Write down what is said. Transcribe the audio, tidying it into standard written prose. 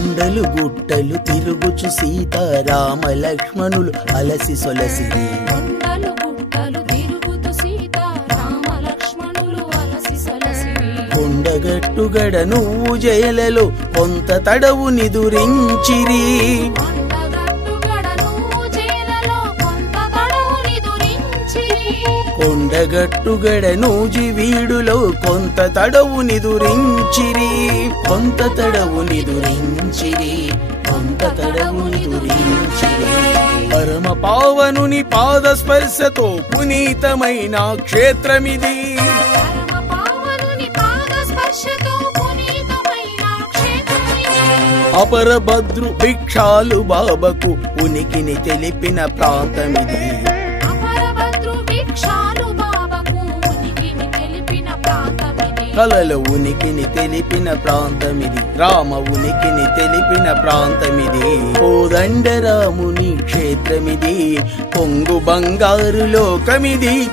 కొండలు గుట్టలు తిరుగుచు సీతారామ లక్ష్మణులు అలసి సొలసిరి. కొండలు గుట్టలు తిరుగుతూ సీతారామ లక్ష్మణులు అలసి సొలసిరి. కొండగట్టుగడ నువ్వు జయలలో కొంత తడవు నిదురించిరి. కొండగట్టుగడ నూజి వీడులో కొంత తడవు నిదురించిరి. కొంత తడవు నిదురించిరి. కొంత తడవు నిదురించిరి. పరమ పావనుని పాద స్పర్శతో పునీతమైన క్షేత్రమిది. అపరభద్రు భిక్షాలు బాబకు ఉనికిని తెలిపిన ప్రాంతమిది. కలల ఉనికిని తెలిపిన ప్రాంతమిది. రామ ఉనికిని తెలిపిన ప్రాంతమిది. కోదండరాముని క్షేత్రమిది. పొంగు బంగారు లోకమిది.